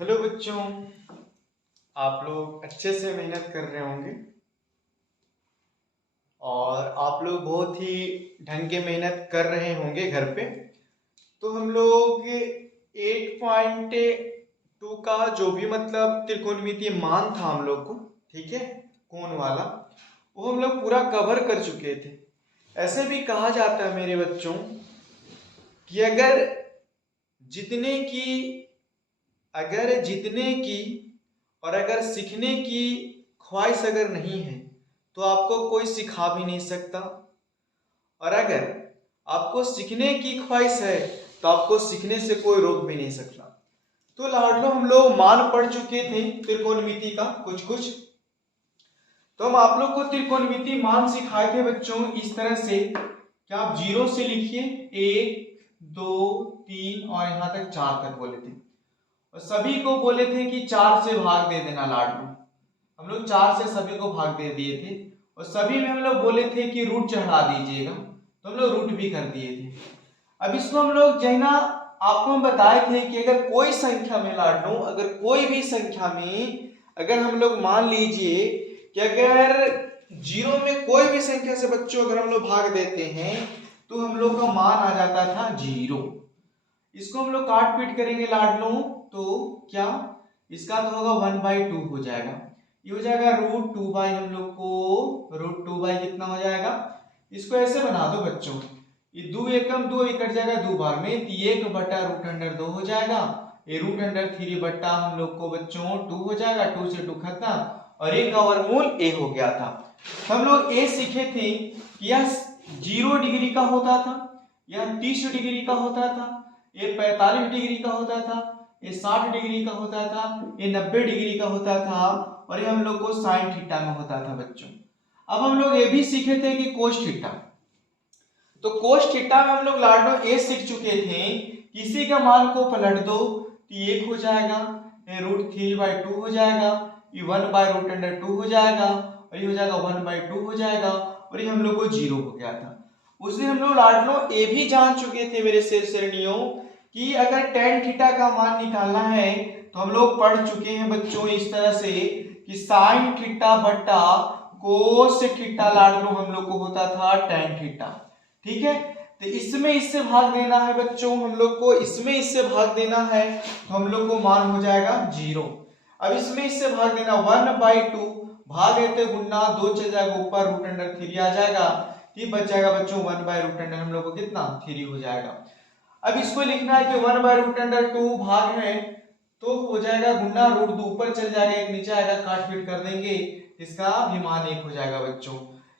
Hello बच्चों, आप लोग अच्छे से मेहनत कर रहे होंगे और आप लोग बहुत ही ढंग के मेहनत कर रहे होंगे घर पे। तो हम लोग 8.2 का जो भी मतलब त्रिकोणमितीय मान था हम लोग को, ठीक है, कोण वाला, वो हम लोग पूरा कवर कर चुके थे। ऐसे भी कहा जाता है मेरे बच्चों कि जितने की जीतने की और अगर सीखने की ख्वाहिश अगर नहीं है तो आपको कोई सिखा भी नहीं सकता, और अगर आपको सीखने की ख्वाहिश है तो आपको सीखने से कोई रोक भी नहीं सकता। तो लाडलो हम लोग मान पढ़ चुके थे त्रिकोणमिति का कुछ कुछ। तो हम आप लोग को त्रिकोणमिति मान सिखाए थे बच्चों इस तरह से कि आप जीरो से लिखिए, 1 2 3 और यहां तक 4 तक बोले थे, और सभी को बोले थे कि 4 से भाग दे देना लाडलो। हम लोग 4 से सभी को भाग दे दिए थे, और सभी में हम लोग बोले थे कि रूट चढ़ा दीजिएगा, तो हम लोग रूट भी कर दिए थे। अब इसको हम लोग जो है ना, आपको हम बताए थे कि अगर कोई संख्या में लाडलो, अगर कोई भी संख्या में अगर हम लोग मान लीजिए कि अगर जीरो में कोई भी संख्या से बच्चों अगर हम लोग भाग देते हैं तो हम लोग का मान आ जाता था जीरो। इसको हम लोग काट पीट करेंगे लाडलो, तो क्या इसका तो होगा 1/2 हो जाएगा। ये हो जाएगा √2 हम लोग को √2 कितना हो जाएगा। इसको ऐसे बना दो बच्चों, ये 2 एकम 2 कट जाएगा 2 बार में, 1/√2 हो जाएगा। ये √3 बट्टा हम लोग को बच्चों 2 हो जाएगा, 2 से 2 खत्म, और एक का वर्गमूल a हो गया था। हम लोग a सीखे थे कि यह 0 डिग्री का होता था, यह 30 डिग्री का होता था, ये 45 डिग्री का होता था, ये 60 डिग्री का होता था, ये 90 डिग्री का होता था, और ये हम लोग को साइन थीटा में होता था बच्चों। अब हम लोग ये भी सीखे थे कि कोस थीटा, तो कोस थीटा में हम लोग लाडो ए सीख चुके थे, किसी का मान को पलट दो तो 1 हो जाएगा, ये √3/2 हो जाएगा, ये 1/√2 हो जाएगा, और ये हो जाएगा 1/2 हो जाएगा, और ये हम लोग को 0 हो गया था। उस दिन हम लोग लाडलो ये भी जान चुके थे मेरे शेर शेरनियों कि अगर tan थीटा का मान निकालना है तो हम लोग पढ़ चुके हैं बच्चों इस तरह से कि साइन थीटा बट्टा कोस थीटा लाडलो हम लोग को होता था tan थीटा, ठीक है। तो इसमें इससे भाग देना है बच्चों, हम लोग को इसमें इससे भाग देना है तो हम लोग को मान हो जाएगा 0। अब इसमें इससे भाग देना 1/2, भाग देते गुना 2 चल जाएगा ऊपर, √3 आ जाएगा, ये बच जाएगा बच्चों 1/√2 हम लोग को कितना 3 हो जाएगा। अब इसको लिखना है कि 1/√2 भाग है तो हो जाएगा गुना √2 ऊपर चल जाएगा, एक नीचे आएगा, काट पीट कर देंगे, इसका भी मान 1 हो जाएगा बच्चों।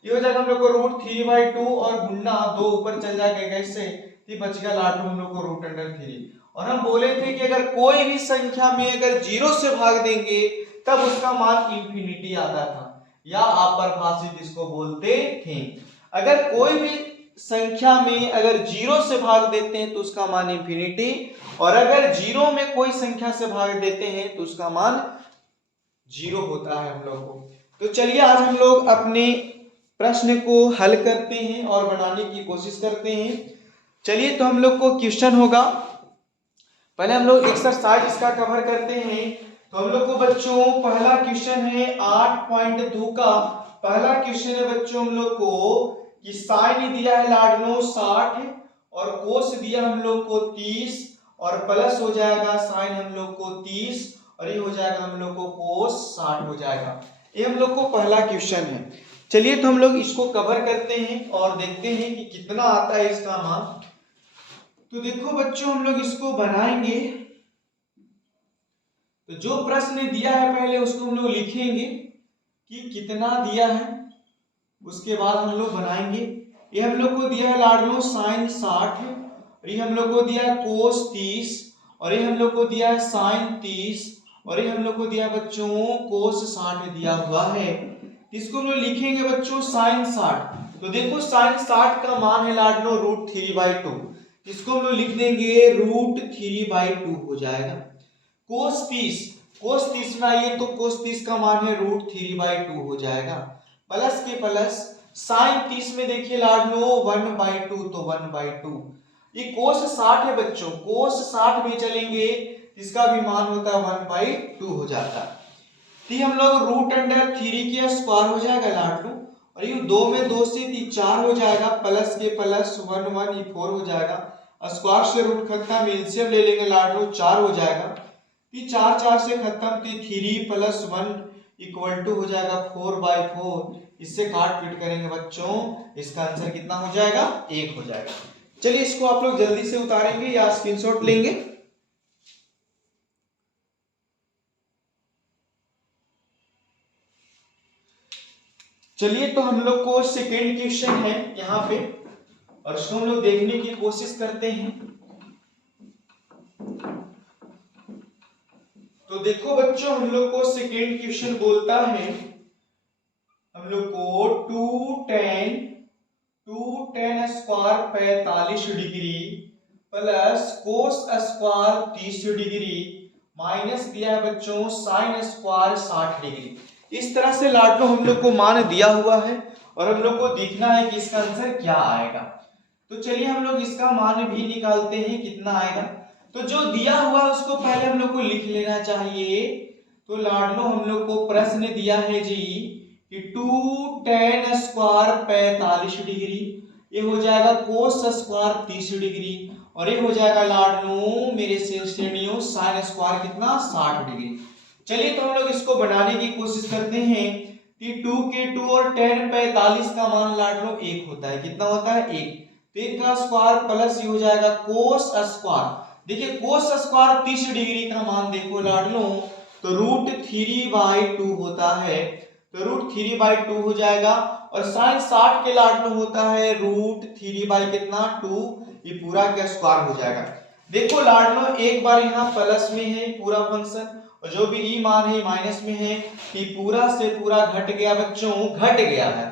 ये हो जाएगा हम लोग को √3/2 और गुना 2 ऊपर चल जाएगा कैसे, ये बच गया लाडलो हम लोग को √3। और हम बोले थे कि अगर कोई भी संख्या में अगर 0 से भाग देंगे तब उसका मान इंफिनिटी आता था, या अपरिभाषित इसको बोलते थे। अगर कोई भी संख्या में अगर 0 से भाग देते हैं तो उसका मान इंफिनिटी, और अगर 0 में कोई संख्या से भाग देते हैं तो उसका मान 0 होता है हम लोग को। तो चलिए आज हम लोग अपने प्रश्न को हल करते हैं और बनाने की कोशिश करते हैं। चलिए तो हम लोग को क्वेश्चन होगा, पहले हम लोग एक्सरसाइज इसका कवर करते हैं। तो हम लोग को बच्चों पहला क्वेश्चन है 8.2 का पहला क्वेश्चन है बच्चों हम लोग को कि साइन दिया है लाडलो 60 और कोस दिया हम लोग को 30 और प्लस हो जाएगा साइन हम लोग को 30 और ये हो जाएगा हम लोग को कोस 60 हो जाएगा। ये हम लोग को पहला क्वेश्चन है। चलिए तो हम लोग इसको कवर करते हैं और देखते हैं कि कितना आता है इसका मान। तो देखो बच्चों हम लोग इसको बनाएंगे, तो जो प्रश्न दिया है पहले उसको हम लोग लिखेंगे कि कितना दिया है, उसके बाद हम लोग बनाएंगे। ये हम लोग को दिया है लाडलो साइन 60, ये हम लोग को दिया है कोस 30, और ये हम लोग को दिया है साइन 30, और ये हम लोग को दिया बच्चों कोस 60 दिया हुआ है। इसको हम लोग लिखेंगे बच्चों साइन 60। तो देखो साइन 60 का मान है लाडलो √3/2, इसको हम लोग लिख देंगे √3/2 हो जाएगा। कोस 30 में आइए तो कोस 30 का मान है √3/2 हो जाएगा, प्लस के प्लस साइन 30 में देखिए लाडलो 1/2 तो 1/2। ये कोस 60 है बच्चों, कोस 60 में चलेंगे इसका भी मान होता है 1/2 हो जाता है। तो हम लोग √3 के स्क्वायर हो जाएगा लाडलू, और ये 2 में 2 से 4 हो जाएगा, प्लस के प्लस 1 1 ये 4 हो जाएगा, स्क्वायर से रूट खत्म, एलसीएम ले लेंगे लाडलू 4 हो जाएगा, 4 4 से खत्म, 3 + 1 = हो जाएगा 4/4। इससे काट पीट करेंगे बच्चों, इसका आंसर कितना हो जाएगा 1 हो जाएगा। चलिए इसको आप लोग जल्दी से उतारेंगे या स्क्रीनशॉट लेंगे। चलिए तो हम लोग को सेकेंड क्वेश्चन है यहाँ पे, और इसको हम लोग देखने की कोशिश करते हैं। तो देखो बच्चों, हम लोग को सेकेंड क्वेश्चन बोलता है हम लोग को 2tan square 45 degree plus cos square 30 degree minus दिया है बच्चों साइन स्क्वायर 60 डिग्री। इस तरह से लाडलो हम लोग को मान दिया हुआ है, और हम लोग को देखना है कि इसका आंसर क्या आएगा। तो चलिए हम लोग इसका मान भी निकालते हैं कितना आएगा। तो जो दिया हुआ उसको पहले हम लोग को लिख लेना चाहिए। तो लाडलो हम लोग को प्रश्न दिया है जी कि 2tan स्क्वायर 45 डिग्री, ये हो जाएगा कोस स्क्वायर 30 डिग्री, और ये हो जाएगा लाडलो मेरे श्रेणियों साइन स्क्वायर कितना 60 डिग्री। चलिए तो हम लोग इसको बनाने की कोशिश करते हैं कि 2 के 2 और tan 45 का मान लाडलो 1 होता है। कितना होता है 1। तो 1 का स्क्वायर प्लस ये हो जाएगा कोस स्क्वायर। देखिए कोस स्क्वायर 30 डिग्री का मान देखो लाडलो, तो √3/2 होता है, तो √3/2 हो जाएगा, और साइन 60 के लाडलो होता है √3/2, ये पूरा का स्क्वायर हो जाएगा। देखो लाडलो एक बार यहाँ प्लस में है पूरा फंक्शन, और जो भी ई मान है माइनस में है, कि पूरा से पूरा घट गया बच्चों, घट गया है,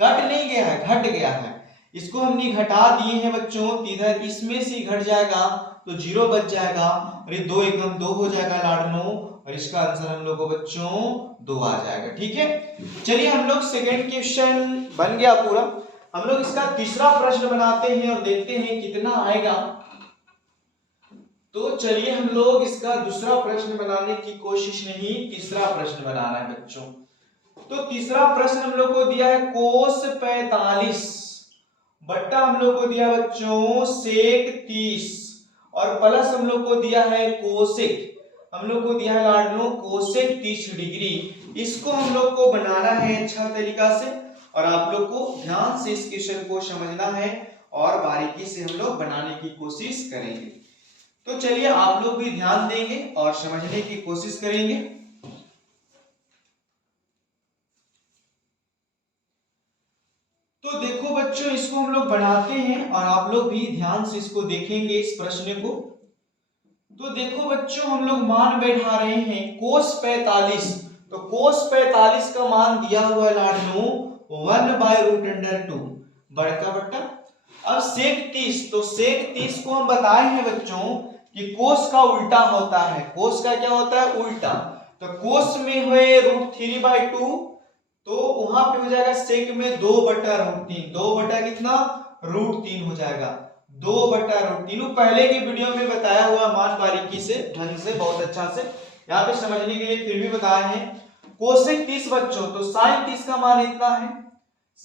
घट नहीं गया है, घट गया है। इसको हमने घटा दिए हैं बच्चों, इधर इसमें से घट जाएगा तो 0 बच जाएगा, और ये 2 एकम 2 हो जाएगा लाडलो, और इसका आंसर हम लोग को बच्चों 2 आ जाएगा। ठीक है, चलिए हम लोग सेकेंड क्वेश्चन बन गया पूरा। हम लोग इसका तीसरा प्रश्न बनाते हैं और देखते हैं कितना आएगा। तो चलिए हम लोग इसका दूसरा प्रश्न बनाने की कोशिश नहीं, तीसरा प्रश्न बनाना है बच्चों। तो तीसरा प्रश्न हम लोग को दिया है कोस 45 बट्टा हम लोग को दिया बच्चों सेक 30, और प्लस हम लोग को दिया है कोसेक, हम लोग को दिया है लाडलो कोसेक 30 डिग्री। इसको हम लोग को बनाना है अच्छा तरीका से, और आप लोग को ध्यान से इस क्वेश्चन को समझना है और बारीकी से हम लोग बनाने की कोशिश करेंगे। तो चलिए आप लोग भी ध्यान देंगे और समझने की कोशिश करेंगे। तो देखो बच्चों, इसको हम लोग बनाते हैं और आप लोग भी ध्यान से इसको देखेंगे इस प्रश्न को। तो देखो बच्चों, हम लोग मान बैठा रहे हैं कोस 45, तो कोस 45 का मान दिया हुआ है लाडलो 1/√2 बड़का बट्टा। अब सेक 30, तो सेक 30 को हम बताए हैं बच्चों कि कोस का उल्टा होता है। कोस का क्या होता है उल्टा, तो कोस में हुए √3/2, तो वहां पे हो जाएगा सेक में 2/√3, 2 बटा कितना √3 हो जाएगा, 2/√3। पहले की वीडियो में बताया हुआ मान बारीकी से ढंग से बहुत अच्छा से यहाँ पे समझने के लिए फिर भी बताए हैं। कोसेक 30 बच्चों, तो साइन 30 का मान इतना है,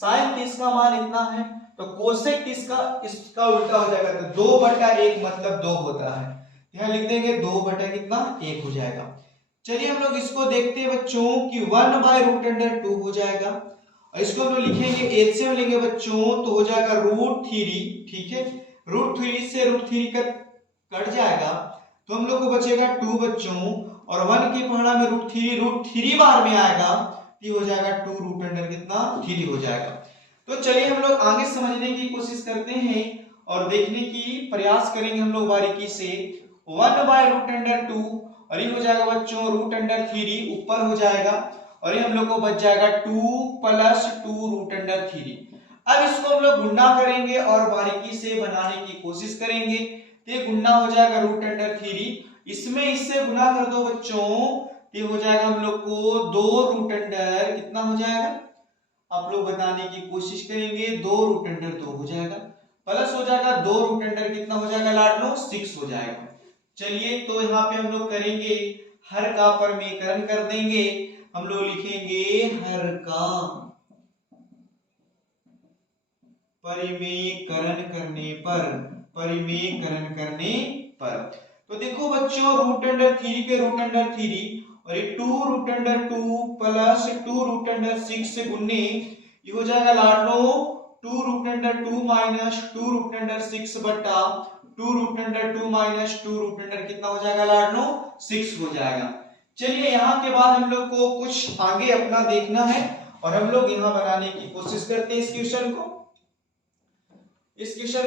साइन 30 का मान इतना है, तो कोसेक 30 का इसका उल्टा हो जाएगा, तो 2/1 मतलब 2 होता है, यहाँ लिख देंगे 2/1 हो जाएगा। चलिए हम लोग इसको देखते हैं बच्चों कि 1/√2 हो जाएगा, और इसको हम लोग लिखेंगे एलसीएम लेंगे बच्चों, तो हो जाएगा √3। ठीक है, √3 से √3 कट जाएगा, तो हम लोग को बचेगा 2 बच्चों, और 1 की पहाड़ा में √3 बार में आएगा, तो हो जाएगा 2√3 हो जाएगा। तो चलिए हम लोग आगे समझने की कोशिश करते हैं और देखने की प्रयास करेंगे हम लोग बारीकी से। 1/√2, और ये हो जाएगा बच्चों √3 ऊपर हो जाएगा, और ये हम लोग को बच जाएगा 2 + 2√3। अब इसको हम लोग गुणा करेंगे और बारीकी से बनाने की कोशिश करेंगे, तो ये गुणा हो जाएगा √3, इसमें इससे गुणा कर दो बच्चों, ये हो जाएगा हम लोग को 2√, कितना हो जाएगा आप लोग बताने की कोशिश करेंगे, 2√2 हो जाएगा, प्लस हो जाएगा 2√, कितना हो जाएगा लाडलो 6 हो जाएगा। चलिए तो यहाँ पे हम लोग करेंगे, हर का परिमेयकरण कर देंगे। हम लोग लिखेंगे हर का परिमेयकरण करने पर तो देखो बच्चों, रूट अंडर थ्री के रूट अंडर थ्री और ये 2 root under 2 plus 2 root under 6 से गुणने ये हो जाएगा लाडलो 2 रूट अंडर 2 माइनस 2 रूट अंडर 6 बटा 2 रूट अंडर 2 माइनस 2 रूट अंडर कितना हो जाएगा लाडलो 6 हो जाएगा। चलिए यहाँ के बाद हम लोग को कुछ आगे अपना देखना है और हम लोग यहाँ बनाने की कोशिश करते हैं इस क्वेश्चन को।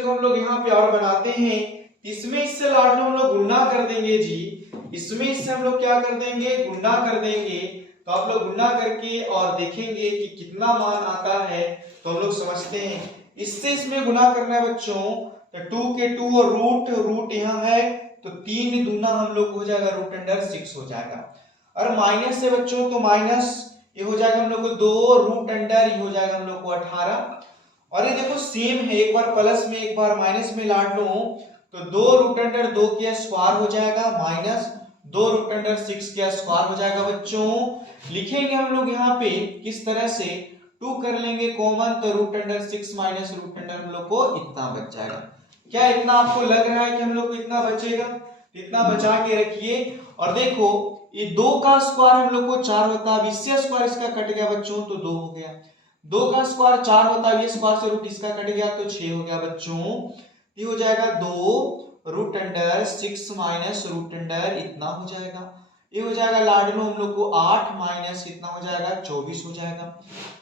हम लोग यहाँ पे और बनाते हैं। इसमें इससे लाडलो हम लोग गुणा कर देंगे जी, इसमें इससे हम लोग क्या कर देंगे, गुणा कर देंगे। तो आप लोग गुणा करके और देखेंगे कि कितना मान आता है, तो हम लोग समझते हैं। इससे इसमें गुणा करना है बच्चों, तो 2 के 2 और रूट यहाँ है तो 3 दूना हम लोग हो जाएगा रूट अंडर 6 हो जाएगा। और माइनस से बच्चों तो माइनस ये हो जाएगा हम लोग को 2 रूट अंडर ये हो जाएगा हम लोग को 18। और ये देखो सेम है, एक बार प्लस में एक बार माइनस में लाड लो तो 2 रूट अंडर 2 के स्क्वायर हो जाएगा माइनस 2 रूट अंडर 6 के स्क्वायर हो जाएगा। बच्चों लिखेंगे हम लोग यहाँ पे किस तरह से, 2 कर लेंगे कॉमन तो root under 6 minus root under हम लोग को इतना बच जाएगा। क्या इतना आपको लग रहा है कि हम लोग को इतना बचेगा? इतना बचा के रखिए। और देखो ये 2 का स्क्वायर हम लोग को 4 होता है, अब इससे स्क्वायर इसका कट गया बच्चों तो 2 हो गया। 2 का स्क्वायर 4 होता है, ये स्क्वायर से रूट इसका कट गया तो 6 हो गया बच्चों। ये हो जाएगा 2 root under 6 minus root under इतना हो जाएगा। ये हो जाएगा लाडलो हम लोग को 8 माइनस इतना हो जाएगा 24 हो जाएगा।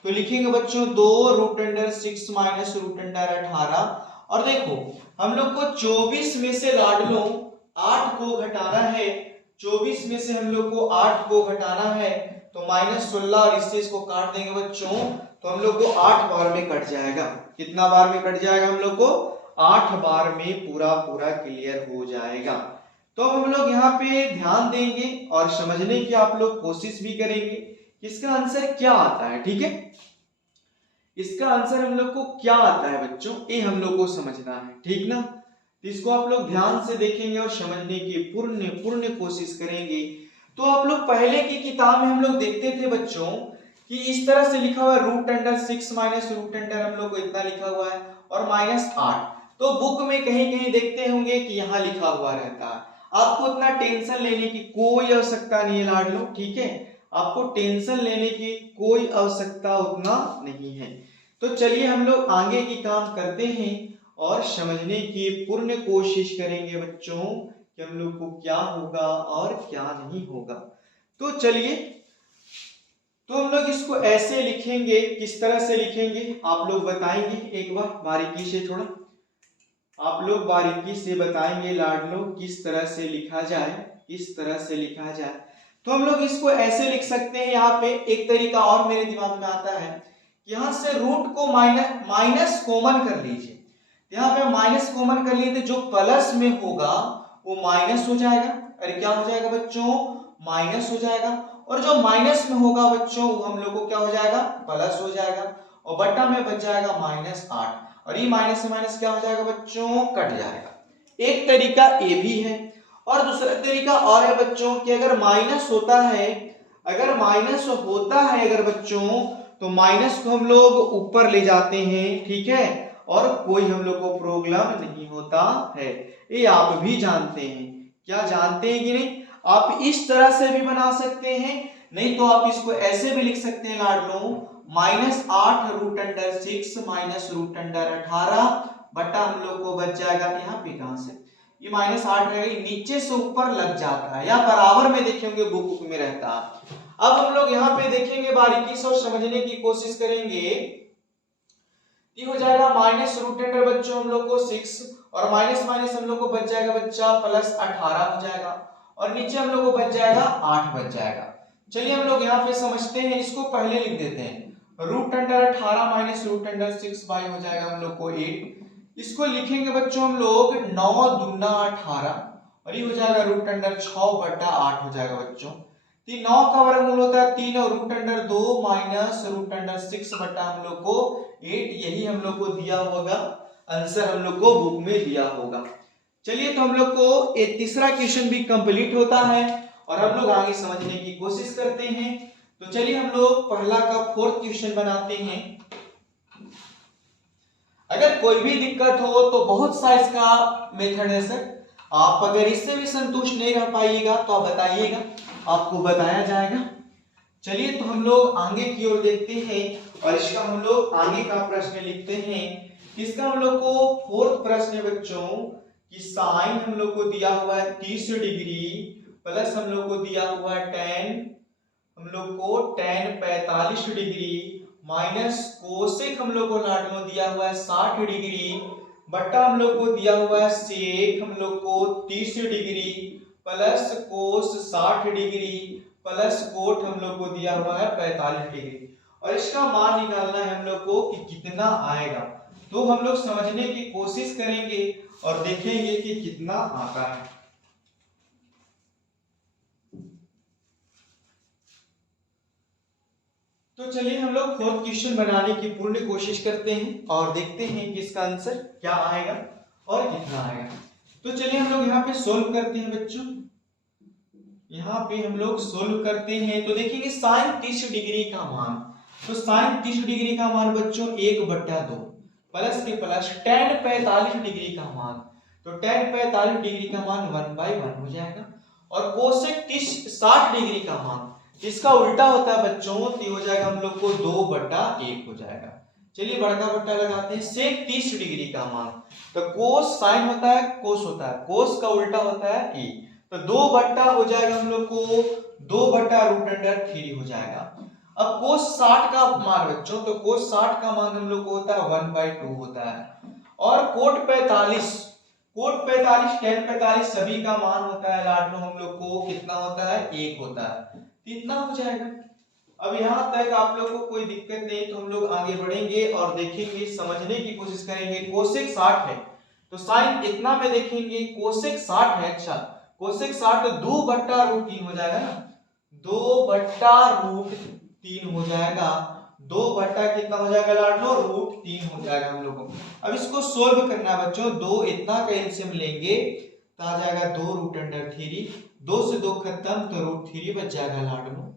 तो लिखेंगे बच्चों 2 root under 6 minus root under 18। और देखो हम लोग को 24 में से लाडलो 8 को घटाना है, 24 में से हम लोग को 8 को घटाना है तो माइनस 16 और इससे इसको काट देंगे बच्चों तो हम लोग को 8 बार में कट जाएगा। कितना बार में कट जाएगा? हम लोग को 8 बार में पूरा क्लियर हो जाएगा। तो हम लोग यहाँ पे ध्यान देंगे और समझने की आप लोग कोशिश भी करेंगे इसका आंसर क्या आता है। ठीक है, इसका आंसर हम लोग को क्या आता है बच्चों, ये हम लोग को समझना है। ठीक ना, इसको आप लोग ध्यान से देखेंगे और समझने की पूर्ण कोशिश करेंगे। तो आप लोग पहले की किताब में हम लोग देखते थे बच्चों कि इस तरह से लिखा हुआ है root under 6 minus root under हम लोग को इतना लिखा हुआ है और माइनस 8। तो बुक में कहीं कहीं देखते होंगे कि यहाँ लिखा हुआ रहता है। आपको उतना टेंशन लेने की कोई आवश्यकता नहीं है लाडलो। ठीक है, आपको टेंशन लेने की कोई आवश्यकता उतना नहीं है। तो चलिए हम लोग आगे की काम करते हैं और समझने की पूर्ण कोशिश करेंगे बच्चों कि हम लोग को क्या होगा और क्या नहीं होगा। तो चलिए, तो हम लोग इसको ऐसे लिखेंगे, किस तरह से लिखेंगे आप लोग बताएंगे एक बार बारीकी से, थोड़ा आप लोग बारीकी से बताएंगे लाडलो किस तरह से लिखा जाए, किस तरह से लिखा जाए। तो हम लोग इसको ऐसे लिख सकते हैं। यहाँ पे एक तरीका और मेरे दिमाग में आता है, यहाँ से रूट को माइनस कॉमन कर लीजिए। यहाँ पे माइनस कॉमन कर लिए तो जो प्लस में होगा वो माइनस हो जाएगा। अरे क्या हो जाएगा बच्चों? माइनस हो जाएगा। और जो माइनस में होगा बच्चों वो हम लोग को क्या हो जाएगा? प्लस हो जाएगा। और बटा में बच जाएगा -8 और ये माइनस से माइनस क्या हो जाएगा बच्चों? कट जाएगा। एक तरीका ये भी है। और दूसरा तरीका और है बच्चों कि अगर माइनस होता है, अगर बच्चों तो माइनस को हम लोग ऊपर ले जाते हैं। ठीक है, और कोई हम लोग को प्रॉब्लम नहीं होता है। ये आप भी जानते हैं। क्या जानते हैं कि नहीं? आप इस तरह से भी बना सकते हैं, नहीं तो आप इसको ऐसे भी लिख सकते हैं लाडलो -8 root under 6 minus root under 18 बटा हम लोग को बच जाएगा यहाँ पे, कहां से ये -8 रहेगा, नीचे से ऊपर लग जाता है या बराबर में देखेंगे बुक में रहता है। अब हम लोग यहाँ पे देखेंगे बारीकी से और समझने की कोशिश करेंगे। ये हो जाएगा माइनस रूट अंडर बच्चों हम लोग को 6 और माइनस माइनस हम लोग को बच जाएगा बच्चा +18 हो जाएगा और नीचे हम लोग को बच जाएगा 8 बच जाएगा। चलिए हम लोग यहाँ पे समझते हैं, इसको पहले लिख देते हैं। Root under 18 minus root under 6 by हो जाएगा हम लोग को 8। इसको लिखेंगे बच्चों हम लोग 9 दूना 18 और ये हो जाएगा रूट अंडर 6 बटा 8 हो जाएगा बच्चों। 9 का वर्गमूल होता है 3 और root under 2 minus root under 6 बटा हम लोग को 8। यही हम लोग को दिया होगा आंसर, हम लोग को बुक में दिया होगा। चलिए तो हम लोग को एक तीसरा क्वेश्चन भी कंप्लीट होता है और हम लोग आगे समझने की कोशिश करते हैं। तो चलिए हम लोग पहला का फोर्थ क्वेश्चन बनाते हैं। अगर कोई भी दिक्कत हो तो बहुत सा इसका मेथड है सर, आप अगर इससे भी संतुष्ट नहीं रह पाइएगा तो आप बताइएगा, आपको बताया जाएगा। चलिए तो हम लोग आगे की ओर देखते हैं और इसका हम लोग आगे का प्रश्न लिखते हैं। इसका हम लोग को फोर्थ प्रश्न है बच्चों कि साइन हम लोग को दिया हुआ है 30 डिग्री प्लस हम लोग को दिया हुआ है tan, हम लोग को tan 45 डिग्री माइनस कोसेक हम लोग को लाडलो दिया हुआ है 60 डिग्री बट्टा हम लोग को दिया हुआ है सेक हम लोग को 30 degree plus cos 60 degree plus coat हम लोग को दिया हुआ है 45 डिग्री और इसका मान निकालना है हम लोग को कि कितना आएगा। तो हम लोग समझने की कोशिश करेंगे और देखेंगे कि कितना आता है। तो चलिए हम लोग फोर्थ क्वेश्चन बनाने की पूर्ण कोशिश करते हैं और देखते हैं कि इसका आंसर क्या आएगा और कितना आएगा। तो चलिए हम लोग यहाँ पे सोल्व करते हैं बच्चों। यहाँ पे हम लोग सोल्व करते हैं तो देखेंगे साइन 30 डिग्री का मान, तो साइन 30 डिग्री का मान बच्चों 1/2 प्लस के प्लस tan 45 डिग्री का मान, तो tan 45 डिग्री का मान 1/1 हो जाएगा और कोसेक 60 डिग्री का मान इसका उल्टा होता है बच्चों तो हो जाएगा हम लोग को 2/1 हो जाएगा। चलिए बड़का बट्टा लगाते हैं। सेक 30 डिग्री का मान, तो कोस साइन होता है कोस होता है, कोस का उल्टा होता है ए, तो 2 हो जाएगा हम लोग को 2/√3 हो जाएगा। अब कोस 60 का मान बच्चों, तो कोस 60 का मान हम लोग को होता है 1/2 होता है और कोट 45 tan 45 सभी का मान होता है लाडलो हम लोग को कितना होता है 1 होता है, इतना हो जाएगा। अब यहाँ तक आप लोग को कोई दिक्कत नहीं तो हम लोग आगे बढ़ेंगे और देखेंगे, समझने की कोशिश करेंगे। कोसेक 60 है तो साइन इतना में देखेंगे, कोसेक 60 है, अच्छा कोसेक 60 तो 2/√3 हो जाएगा ना, 2/√3 हो जाएगा, 2 कितना हो जाएगा लाडलो √3 हो जाएगा हम लोग को। अब इसको सोल्व करना है बच्चों, 2 इतना का एलसीएम लेंगे तो आ जाएगा 2√3, 2 से 2 खत्म तो √3 बच जाएगा लाडलो,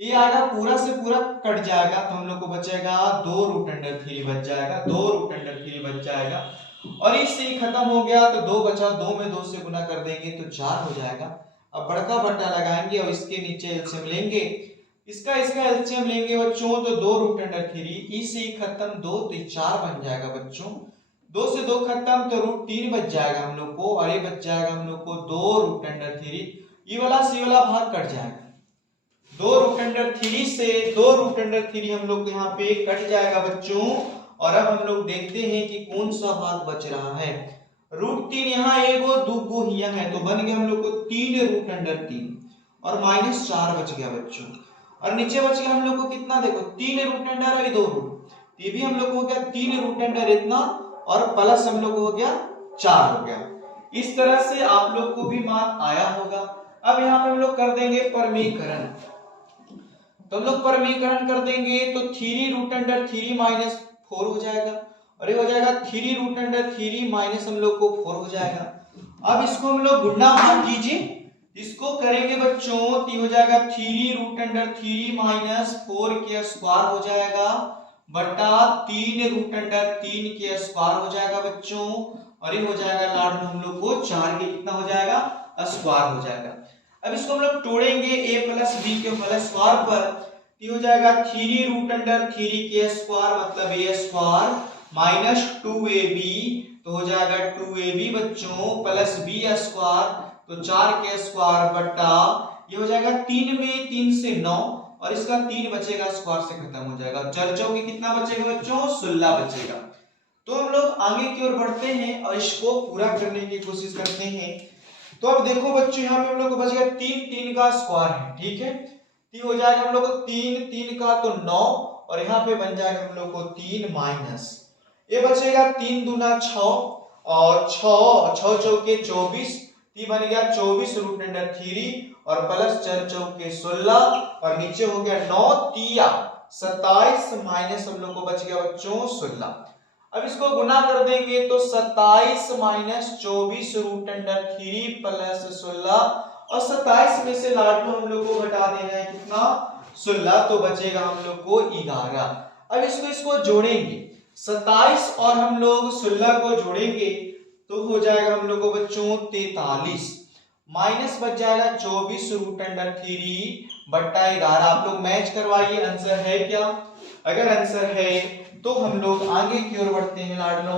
ये आएगा पूरा से पूरा कट जाएगा तो हम लोग को बचेगा 2√3 बच जाएगा, 2√3 बच जाएगा और इससे ही खत्म हो गया तो 2 बचा, 2 में 2 से गुना कर देंगे तो 4 हो जाएगा। अब बड़का बट्टा लगाएंगे और इसके नीचे एलसीएम लेंगे, इसका एलसीएम लेंगे बच्चों तो 2√3, इससे ही खत्म 2 तो 4 बन जाएगा बच्चों, 2 से 2 खत्म तो √3 बच जाएगा हम लोग को और ये बच जाएगा हम लोग को 2√3, ये वाला से वाला भाग कट जाएगा, 2√3 से 2√3 हम लोग यहाँ पे कट जाएगा बच्चों। और अब हम लोग देखते हैं कि कौन सा भाग बच रहा है, √3 यहाँ एगो दूगो ही है तो बन गया हम लोग को 3√3 और -4 बच गया बच्चों और नीचे बच गया हम लोग को कितना, देखो 3√3 और 2 रूट, ये भी हम लोग को हो गया 3√3 इतना और प्लस हम लोग को हो गया 4 हो गया। इस तरह से आप लोग को भी मान आया होगा। अब यहाँ पे हम लोग कर देंगे परमीकरण, तो हम लोग परमीकरण कर देंगे तो 3√3 -4 हो जाएगा और ये हो जाएगा 3√3 माइनस हम लोग को 4 हो जाएगा। अब इसको हम लोग गुणा मान कीजिए, इसको करेंगे बच्चों तो हो जाएगा 3√3 -4 के स्क्वायर हो जाएगा बटा 3√3 के स्क्वायर हो जाएगा बच्चों और ये हो जाएगा लाडलो हम लोग को 4 के कितना हो जाएगा स्क्वायर हो जाएगा। अब इसको हम लोग तोड़ेंगे a प्लस b के होल स्क्वायर पर, तो हो जाएगा 3√3 के स्क्वायर मतलब a स्क्वायर माइनस 2ab तो हो जाएगा 2ab बच्चों प्लस b स्क्वायर तो 4 के स्क्वायर बटा ये हो जाएगा 3 में 3 से 9 और इसका 3 बचेगा स्क्वायर से खत्म हो जाएगा, 4 चौके कितना बचेगा बच्चों 16 बचेगा। तो हम लोग आगे की ओर बढ़ते हैं और इसको पूरा करने की कोशिश करते हैं। तो अब देखो बच्चों यहाँ पे हम लोग को बच गया 3 का स्क्वायर है, ठीक है, तो हो जाएगा हम लोग को 3 का तो 9 और यहाँ पे बन जाएगा हम लोग को 3 माइनस ये बचेगा 3 दूना 6 और 6 चौके 24 ती बन गया 24√3 और प्लस 4 चौके 16 और नीचे हो गया 9 तिया 27 माइनस हम लोग को बच गया बच्चों 16। अब इसको गुना कर देंगे तो 27 माइनस 24 रूट अंडर 3 प्लस 16 और 27 में से लाडलो हम लोग को घटा देना है कितना 16, तो बचेगा हम लोग को 11। अब इसको जोड़ेंगे 27 और हम लोग 16 को जोड़ेंगे तो हो जाएगा हम लोग को बच्चों 43 माइनस बच जाएगा 24 रूट अंडर 3 बट्टा 11। आप लोग मैच करवाइए आंसर है क्या। अगर आंसर है तो हम लोग आगे की ओर बढ़ते हैं लाडलो,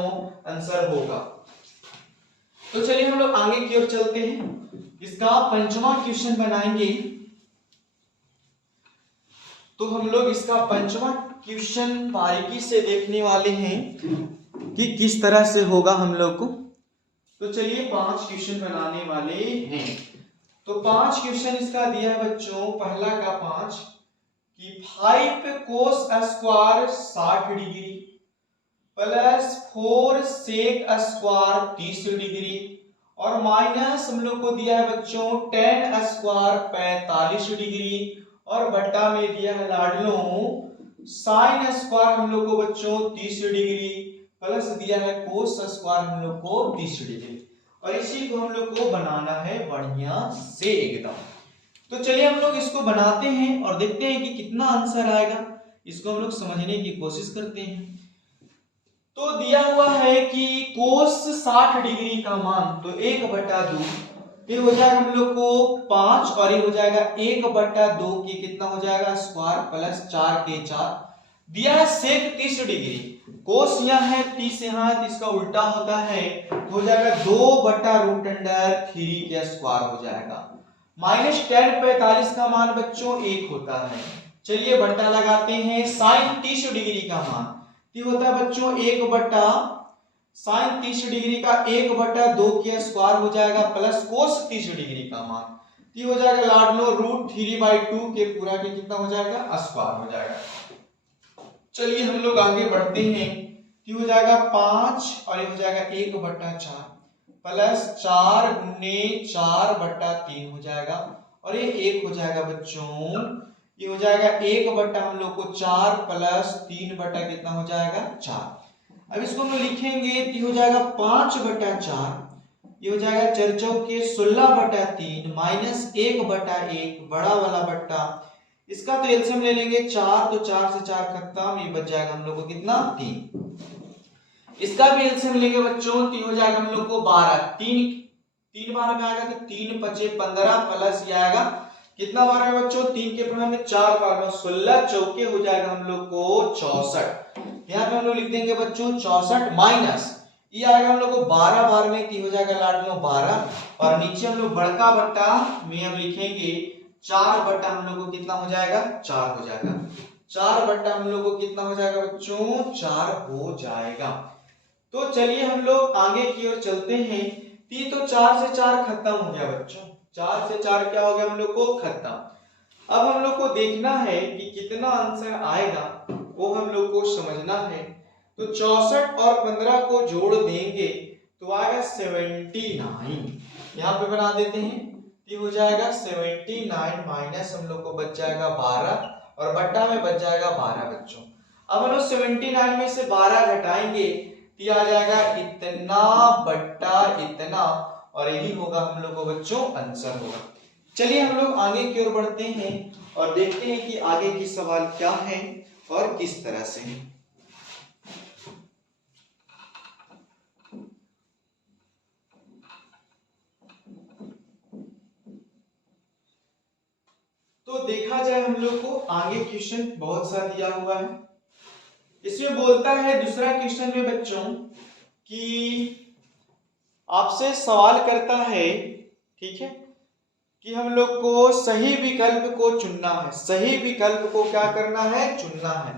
आंसर होगा। तो चलिए हम लोग आगे की ओर चलते हैं, इसका पंचवा क्वेश्चन बनाएंगे। तो हम लोग इसका पंचवा क्वेश्चन बारीकी से देखने वाले हैं कि किस तरह से होगा हम लोग को। तो चलिए 5 क्वेश्चन बनाने वाले हैं। तो 5 क्वेश्चन इसका दिया है बच्चों। पहला का 5 कि 5 cos square 60 degree plus 4 sec square 30 degree और माइनस हम लोग को दिया है बच्चों 10 स्क्वायर 45 डिग्री और बट्टा में दिया है लाडलो साइन स्क्वायर हम लोग को बच्चों 30 डिग्री प्लस दिया है कोस स्क्वायर हम लोग को 30 डिग्री और इसी को हम लोग को बनाना है बढ़िया से एकदम। तो चलिए हम लोग इसको बनाते हैं और देखते हैं कि कितना आंसर आएगा। इसको हम लोग समझने की कोशिश करते हैं। तो दिया हुआ है कि कोस 60 डिग्री का मान तो 1/2 ये हो जाएगा हम लोग को 5 और ये हो जाएगा 1/2 की कितना हो जाएगा स्क्वायर प्लस 4 के 4 दिया है सेक 30 डिग्री। कोस यहाँ है 30 यहाँ है तो इसका उल्टा होता है हो जाएगा 2/√3 के स्क्वायर हो जाएगा माइनस 10 45 का मान बच्चों 1 होता है। चलिए बट्टा लगाते हैं साइन 30 डिग्री का मान ये होता है बच्चों 1 साइन 30 डिग्री का 1/2 के स्क्वायर हो जाएगा प्लस कोस 30 डिग्री का मान ये हो जाएगा लाडलो √3/2 के पूरा के कितना हो जाएगा स्क्वायर हो जाएगा। चलिए हम लोग आगे बढ़ते हैं। ये हो जाएगा 5 और ये हो जाएगा 1/4 प्लस 4 गुने 4/3 हो जाएगा और ये 1 हो जाएगा बच्चों। ये हो जाएगा 1 हम लोग को 4 प्लस 3 कितना हो जाएगा 4। अब इसको हम लोग लिखेंगे तो हो जाएगा 5/4 ये हो जाएगा 4 चौके 16/3 माइनस 1/1 बड़ा वाला बट्टा इसका तो एलसीएम ले लेंगे 4 तो 4 से 4 खत्म ये बच जाएगा हम लोग को कितना 3। इसका भी एलसीएम लेंगे बच्चों तो हो जाएगा हम लोग को 12 3 बार में आएगा तो 3 5 15 प्लस ये आएगा कितना बार है बच्चों 3 के प्रमाण में 4 बार में 16 चौके हो जाएगा हम लोग को 64। यहाँ पे हम लोग लिख देंगे बच्चों 64 माइनस ये आएगा हम लोग को 12 बार में हो जाएगा लाडलो 12 और नीचे हम लोग बड़का बट्टा में हम लिखेंगे 4 हम लोग को कितना हो जाएगा 4 हो जाएगा 4 हम लोग को कितना हो जाएगा बच्चों 4 हो जाएगा। तो चलिए हम लोग आगे की ओर चलते हैं। ती तो 4 से 4 खत्म हो गया बच्चों 4 से 4 क्या हो गया हम लोग को खत्म। अब हम लोग को देखना है कि कितना आंसर आएगा वो हम लोग को समझना है। तो 64 और 15 को जोड़ देंगे तो आएगा 79। यहाँ पे बना देते हैं ये हो जाएगा 79 माइनस हम लोग को बच जाएगा 12 और बट्टा में बच जाएगा 12 बच्चों। अब हम लोग 79 में से 12 घटाएंगे तो आ जाएगा इतना बट्टा इतना और यही होगा हम लोग को बच्चों आंसर होगा। चलिए हम लोग आगे की ओर बढ़ते हैं और देखते हैं कि आगे की सवाल क्या है और किस तरह से है। तो देखा जाए हम लोग को आगे क्वेश्चन बहुत सा दिया हुआ है। इसमें बोलता है दूसरा क्वेश्चन में बच्चों कि आपसे सवाल करता है ठीक है कि हम लोग को सही विकल्प को चुनना है। सही विकल्प को क्या करना है चुनना है।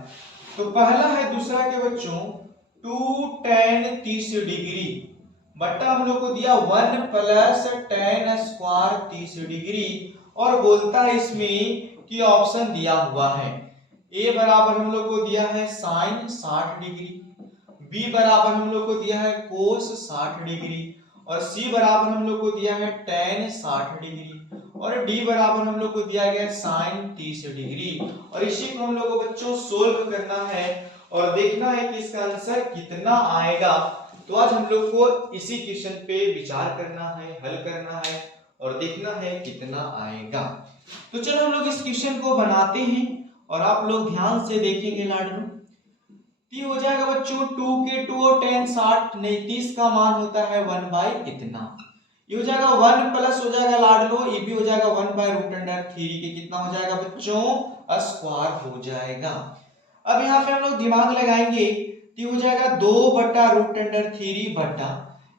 तो पहला है दूसरा के बच्चों 2 tan 30 डिग्री बट्टा हम लोग को दिया 1 प्लस tan स्क्वायर 30 डिग्री और बोलता है इसमें कि ऑप्शन दिया हुआ है ए बराबर हम लोग को दिया है साइन 60 डिग्री बी बराबर हम लोग को दिया है कोस 60 डिग्री और सी बराबर हम लोग को दिया है tan 60 डिग्री और डी बराबर हम लोग को दिया गया साइन 30 डिग्री और इसी को हम लोग को बच्चों सोल्व करना है और देखना है कि इसका आंसर कितना आएगा। तो आज हम लोग को इसी क्वेश्चन पे विचार करना है, हल करना है और देखना है कितना आएगा। तो चलो हम लोग इस क्वेश्चन को बनाते हैं और आप लोग ध्यान से देखेंगे लाडलो। ये हो जाएगा बच्चों 2 के 2 और 10 60 नहीं 30 का मान होता है 1 बाय कितना। ये हो जाएगा 1 प्लस हो जाएगा लाडलो, ये भी हो जाएगा 1 बाय रूट अंडर 3 के कितना हो जाएगा बच्चों स्क्वायर हो जाएगा। अब यहाँ पे हम लोग दिमाग लगाएंगे, ये हो जाएगा 2 बटा रूट अंडर 3 बटा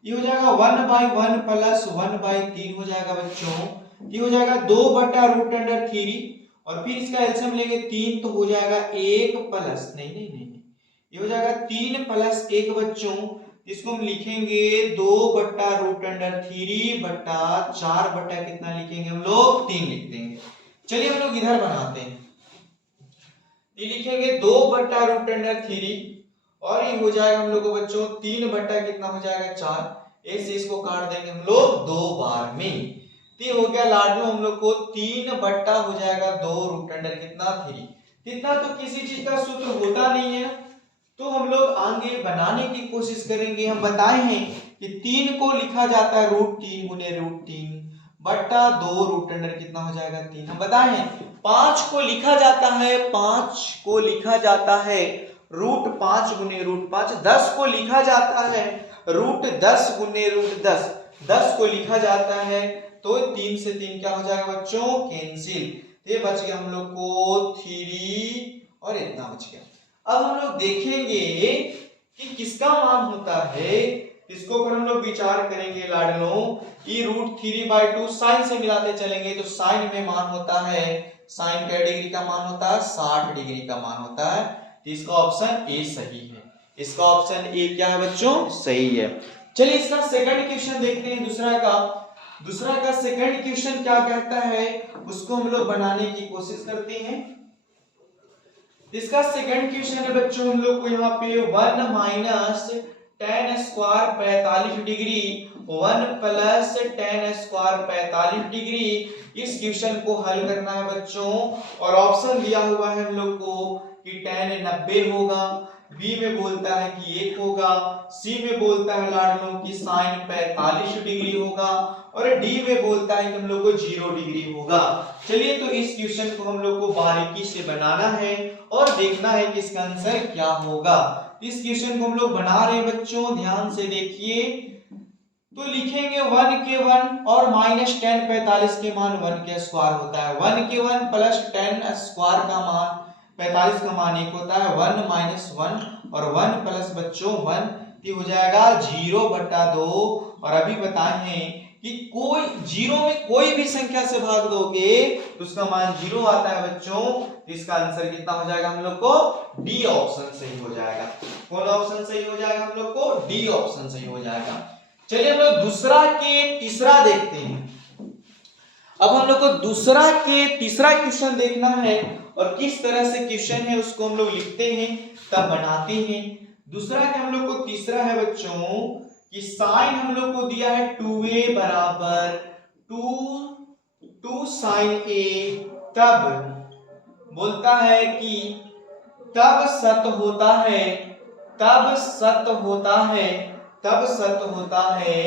ये हो जाएगा 1 बाय 1 प्लस 1 बाय 3 हो जाएगा बच्चों। ये हो जाएगा 2 बटा रूट अंडर 3 और फिर इसका एलसीएम लेंगे 3 तो हो जाएगा 1 प्लस नहीं नहीं नहीं ये हो जाएगा 3 प्लस 1 बच्चों। इसको हम लिखेंगे 2 बटा रूट अंडर 3 बटा 4 बटा कितना लिखेंगे हम लोग 3 लिख देंगे। चलिए हम लोग इधर बनाते हैं, ये लिखेंगे 2 बटा रूट अंडर 3 और ये हो जाएगा हम लोग को बच्चों 3 बटा कितना हो जाएगा 4। ऐसे इसको काट देंगे हम लोग 2 बार में। तो हो गया लाडलो हम लोग को 3 बटा हो जाएगा 2 रूट अंडर कितना 3। कितना तो किसी चीज का सूत्र होता नहीं है, तो हम लोग आगे बनाने की कोशिश करेंगे। हम बताए हैं कि 3 को लिखा जाता है √3 गुने √3 बटा 2 रूट अंडर कितना हो जाएगा 3। हम बताए हैं 5 को लिखा जाता है, 5 को लिखा जाता है √5 गुने √5। 10 को लिखा जाता है √10 गुने √10। 10 को लिखा जाता है तो 3 से 3 क्या हो जाएगा बच्चों कैंसिल। ये बच गया हम लोग को 3 और इतना बच गया। अब हम लोग देखेंगे कि किसका मान होता है, इसको ऊपर हम लोग विचार करेंगे लाडलो। ये √3/2 साइन से मिलाते चलेंगे तो साइन में मान होता है, साइन का डिग्री का मान होता है 60 डिग्री का मान होता है। तो इसका ऑप्शन ए सही है। इसका ऑप्शन ए क्या है बच्चों सही है। चलिए इसका सेकंड क्वेश्चन देखते हैं। दूसरा का सेकंड क्वेश्चन क्या कहता है उसको हम लोग बनाने की कोशिश करते हैं। इसका सेकंड क्वेश्चन है बच्चों हम लोग को यहाँ पे 1 minus tan square 45 degree 1 plus tan square 45 degree. इस क्वेश्चन को हल करना है बच्चों और ऑप्शन दिया हुआ है हम लोग को कि tan 90 होगा, बी में बोलता है कि 1 होगा, सी में बोलता है लाडलो कि साइन 45 डिग्री होगा और डी में बोलता है कि हम लोग को 0 डिग्री होगा। चलिए तो इस क्वेश्चन को हम लोग को बारीकी से बनाना है और देखना है कि इसका आंसर क्या होगा। इस क्वेश्चन को हम लोग बना रहे हैं बच्चों, ध्यान से देखिए। तो लिखेंगे 1 के 1 और माइनस tan 45 के मान 1 के स्क्वायर होता है। 1 के 1 प्लस tan स्क्वायर का मान 45 का मान 1 होता है। 1 माइनस 1 और 1 प्लस बच्चों 1 ये हो जाएगा 0/2। और अभी बताए हैं कि कोई 0 में कोई भी संख्या से भाग दोगे तो उसका मान 0 आता है बच्चों। तो इसका आंसर कितना हो जाएगा हम लोग को डी ऑप्शन सही हो जाएगा। कौन ऑप्शन सही हो जाएगा हम लोग को डी ऑप्शन सही हो जाएगा। चलिए हम लोग दूसरा के तीसरा देखते हैं। अब हम लोग को दूसरा के तीसरा क्वेश्चन देखना है और किस तरह से क्वेश्चन है उसको हम लोग लिखते हैं तब बनाते हैं। दूसरा के हम लोग को तीसरा है बच्चों कि साइन हम लोग को दिया है 2a बराबर 2 साइन a, तब बोलता है कि तब सत्य होता है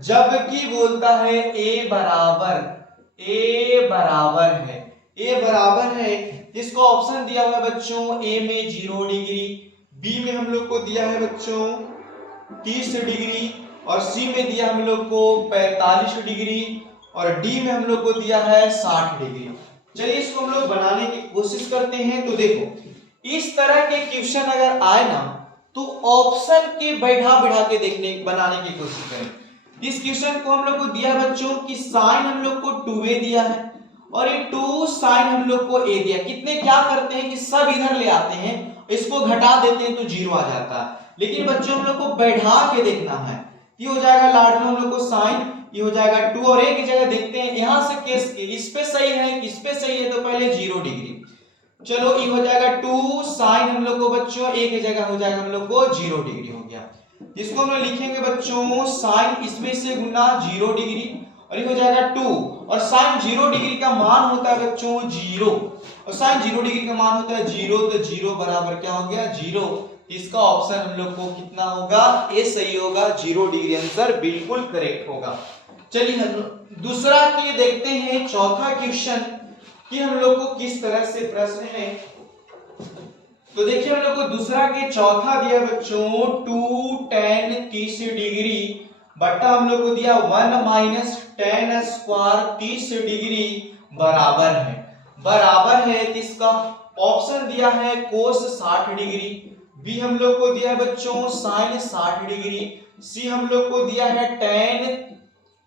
जबकि बोलता है a बराबर है। इसको ऑप्शन दिया हुआ है बच्चों a में 0 डिग्री, b में हम लोग को दिया है बच्चों 30 डिग्री और सी में दिया हम लोग को 45 डिग्री और डी में हम लोग को दिया है 60 डिग्री। चलिए इसको हम लोग बनाने की कोशिश करते हैं। तो देखो इस तरह के क्वेश्चन अगर आए ना तो ऑप्शन के बैठा के बनाने की कोशिश करें। इस क्वेश्चन को हम लोग को दिया बच्चों कि साइन हम लोग को 2a दिया है और ये 2 साइन हम लोग को a दिया। कितने क्या करते हैं कि सब इधर ले आते हैं, इसको घटा देते हैं तो 0 आ जाता है। लेकिन बच्चों हम लोग को बैठा के देखना है। ये हो जाएगा लाडलो हम लोग को साइन, ये हो जाएगा 2 और एक जगह देखते हैं यहां से केस इस पे सही है इस पे सही है तो पहले 0 डिग्री। चलो ये हो जाएगा 2 साइन हम लोग को बच्चों एक जगह हो जाएगा हम लोग को 0 डिग्री हो गया। इसको हम लोग लिखेंगे बच्चों साइन इसमें से गुना 0 डिग्री और ये हो जाएगा 2 और साइन 0 डिग्री का मान होता है बच्चों 0 और साइन 0 डिग्री का मान होता है 0, तो 0 बराबर क्या हो गया 0। इसका ऑप्शन हम लोग को कितना होगा, ए सही होगा, 0 डिग्री आंसर बिल्कुल करेक्ट होगा। चलिए हम दूसरा के देखते हैं, चौथा क्वेश्चन कि हम लोग को किस तरह से प्रश्न है। तो देखिए हम लोग को दूसरा के चौथा दिया बच्चों 2 tan 30 डिग्री बट्टा हम लोग को दिया 1 माइनस tan स्क्वायर 30 डिग्री बराबर है किसका, ऑप्शन दिया है कोस 60 डिग्री, बी हम लोग को दिया है बच्चों साइन 60 डिग्री, सी हम लोग को दिया है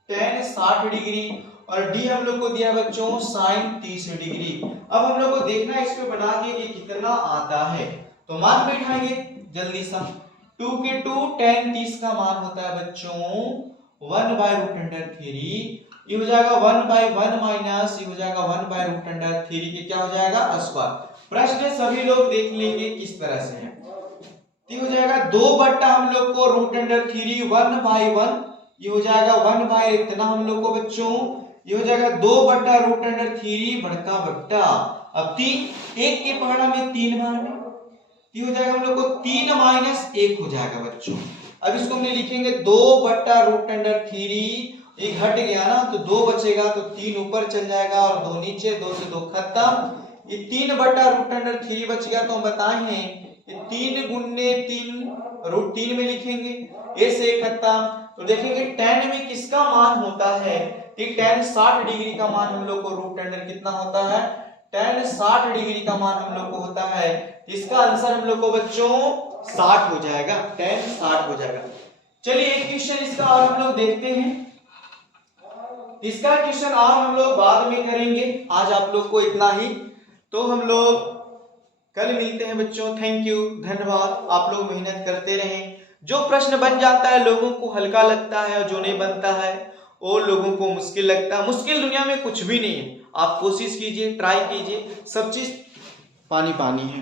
tan 60 डिग्री और डी हम लोग को दिया है बच्चों साइन 30 डिग्री। अब हम लोग को देखना है इस पे बना के कि कितना आता है, तो मान बैठाएंगे जल्दी सा। 2 के 2 tan 30 का मान होता है बच्चों 1/√3, ये हो जाएगा 1/1 माइनस ये हो जाएगा 1/√3 के क्या हो जाएगा स्क्वायर। प्रश्न सभी लोग देख लेंगे किस तरह से है, ये हो जाएगा 2 बट्टा हम लोग को √3 1/1, ये हो जाएगा 1 बाय इतना हम लोग को बच्चों, ये हो जाएगा 2 बट्टा √3 बड़का बट्टा, अब 3 1 के पहाड़ा में 3 बार में, ये हो जाएगा हम लोग को 3 माइनस 1 हो जाएगा बच्चों। अब इसको हमने लिखेंगे 2 बट्टा √3, ये घट गया ना तो 2 बचेगा, तो 3 ऊपर चल जाएगा और 2 नीचे, 2 से 2 खत्म, ये 3 बट्टा √3 बच गया। तो हम बताए हैं कि 3 गुने 3 √3 में लिखेंगे, ए से खत्म। तो देखेंगे tan में किसका मान होता है, कि tan 60 डिग्री का मान हम लोग को √3 कितना होता है, tan 60 डिग्री का मान हम लोग को होता है, इसका आंसर हम लोग को बच्चों 60 हो जाएगा, tan 60 हो जाएगा। चलिए एक क्वेश्चन इसका और हम लोग देखते हैं, इसका क्वेश्चन और हम लोग बाद में करेंगे, आज आप लोग को इतना ही, तो हम लोग कल मिलते हैं बच्चों। थैंक यू, धन्यवाद। आप लोग मेहनत करते रहें, जो प्रश्न बन जाता है लोगों को हल्का लगता है और जो नहीं बनता है वो लोगों को मुश्किल लगता है। मुश्किल दुनिया में कुछ भी नहीं है, आप कोशिश कीजिए, ट्राई कीजिए, सब चीज पानी पानी है।